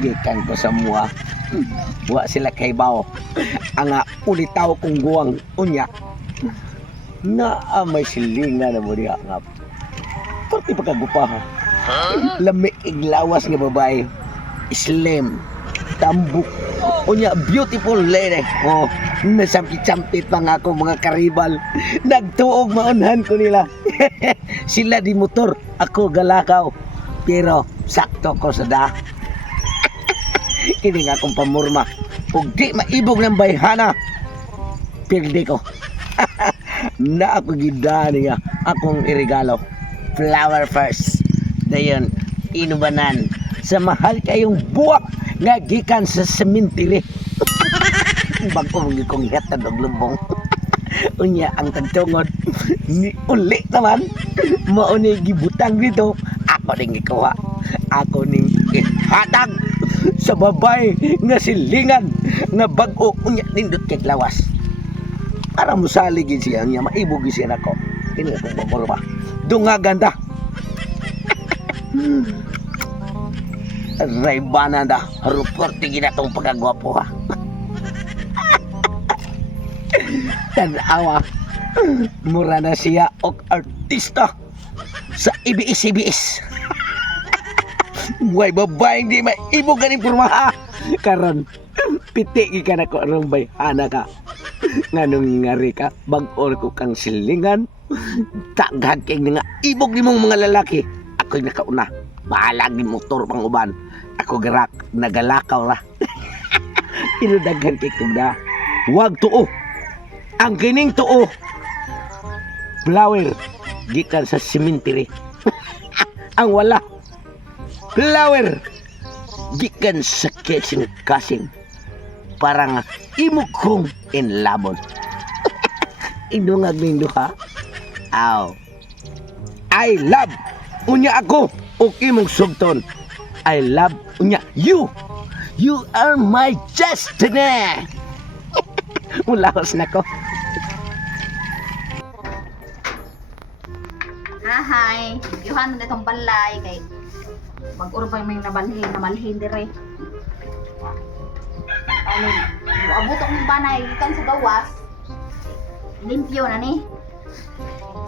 Gikan ko sa mua. Wa sila kay bao. Ang ulitaw kong guwang unya. Na may silingan na mo diha nga. Pati pagkagupaha. Lami iglawas nga babae. Slim. Tambuk. Unya, beautiful lady. Oh, nasampit-sampit pa nga ako mga karibal. Nagtuog maunhan ko nila. Sila di motor, ako galakaw. Pero sakto ko sa da. Kini nga akong pamurma. Ug di maibog ng bayhana. Pildi ko. Na ako gidani nga akong irigalo. Flower first. Dayon, inubanan. Sa mahal kayong buwak nga gikan sa sementiri. Bago mong kong hatad og lubong. Unya ang tagtungod ni uli naman mao ni gibutang dito. Ako ning gikuha. Ako ning ihatag sa babay nga silingan nga bag-o unya nindot kay lawas. Para musaligin siya niya maibog siya nako. Kini akong pamorma. Dungagan ta. Raybana da, ruporti ginatong pagkagwapo ha. Tanawa, mura na siya og artista sa IBS-IBS. Way babaeng di maibog ganing porma ha. Karon, piti ka na ko arong bayhana ka. Nganong ngari ka, bag-or ko kang silingan. Tagad kay nga ibog ni mong mga lalaki. Ako'y nakauna. Bahalag ni motor pang uban. Ako gerak nagalakaw ra. Inudaghan kay kuda. Wag tuo. Ang kining tuo. Flower gikan sa cemetery. Ang wala. Flower gikan sa kasing parang imukong in labon. Indungag ning duha. Aw. I love unya ako. Okay mong sugton. I love unya you. You are my destiny. Mulahos na ko. Hi. Yuhan na itong balay kay mag-urbay may namalhin dire. Ano, abot akong banay ikan sa gawas. Limpyo na ni.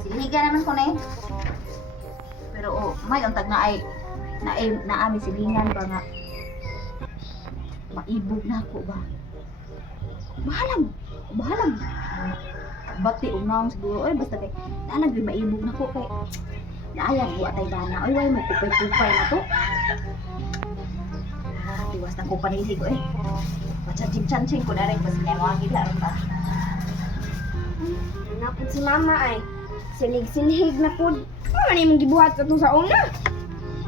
Siniga naman ko na eh. Pero may untag na ay naami silingan ba nga maibog na ako ba. Bahalam. Bati unaw siguro oy basta kay nalagay maibog na ko kay naayag ko atay bana oy way may kupay na to. Tiwas na ko panisi ko eh. Pachanching ko na rin basta kaya mga gila rin ba. Hanapin si mama ay sinig-sinhig na po. Ano man yung gibuhat sa itong sa una?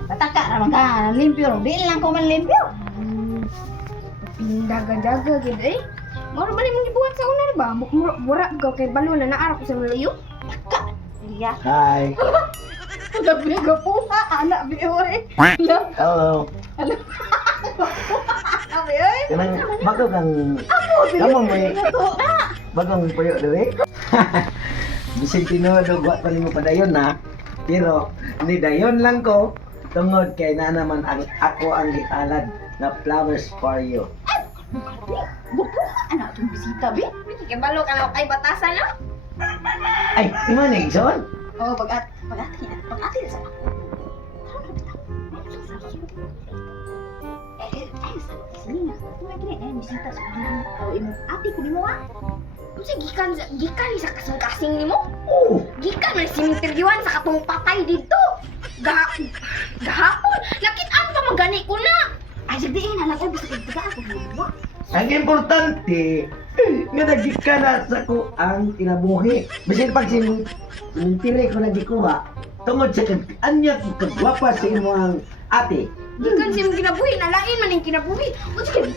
Pataka naman ka, limpyo ro. Di lang ko man limpyo. Pindaga-daga gid eh. Moro ba yung gibuhat sa una ba? Mura ko kay balo na naara ko sa malayo. Taka. Iya. Hi. Labi ko po ha, anak biyo eh. Hello. Labi eh. Kanang bago kang kamu may bagong puyo diri. Bisin tinuod og wa pa nimo padayon na. Pero ni dayon lang ko tungod kay na naman ako ang gialad na flowers for you. Buko anak tong bisita bi. Kay balo ka na kay batasan no? Ay, ima na igsoon. Oh, pag-ati sa ako. Selina, tuwa gini bisita sa imo. Ate ko nimo ha. Unsa gikan sa kasing-kasing nimo? Oh, Gikan man simenteryoan sa katong patay dito. Gahapon, nakit-an pa magani ko na. Ay, sige na lang. Ay, basta kagtagaan ko mo. ang importante nga nagika na sa ko ang kinabuhi. Bisin pag sinintiri ko nagikuha tungod sa anya kagwapa sa imong ate. Gikan siya mong kinabuhi, nalain man yung kinabuhi. Unsa kay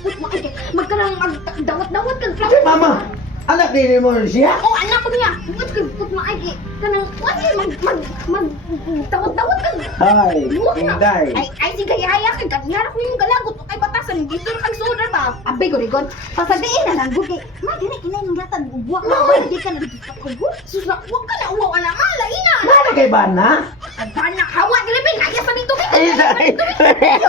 magkanang magdawat-dawat kag Si mama, anak ni mo siya? Oh, anak ko niya. Unsa kay put maay kanang mag dawat-dawat kag. Hay, inday. Ay sige yaya kay kadngarap ko yung galagot ay batasan dito ra kag soda ba. Abe ko rigon. Pasabihin na lang gud kay ma dili kinay ng gatag buwak na di ka na dito. Sus wag ka na uwaw ana mala ina. Nana kay bana? Ang panak hawa dili bin ayas pa dito kay. Ay, sorry.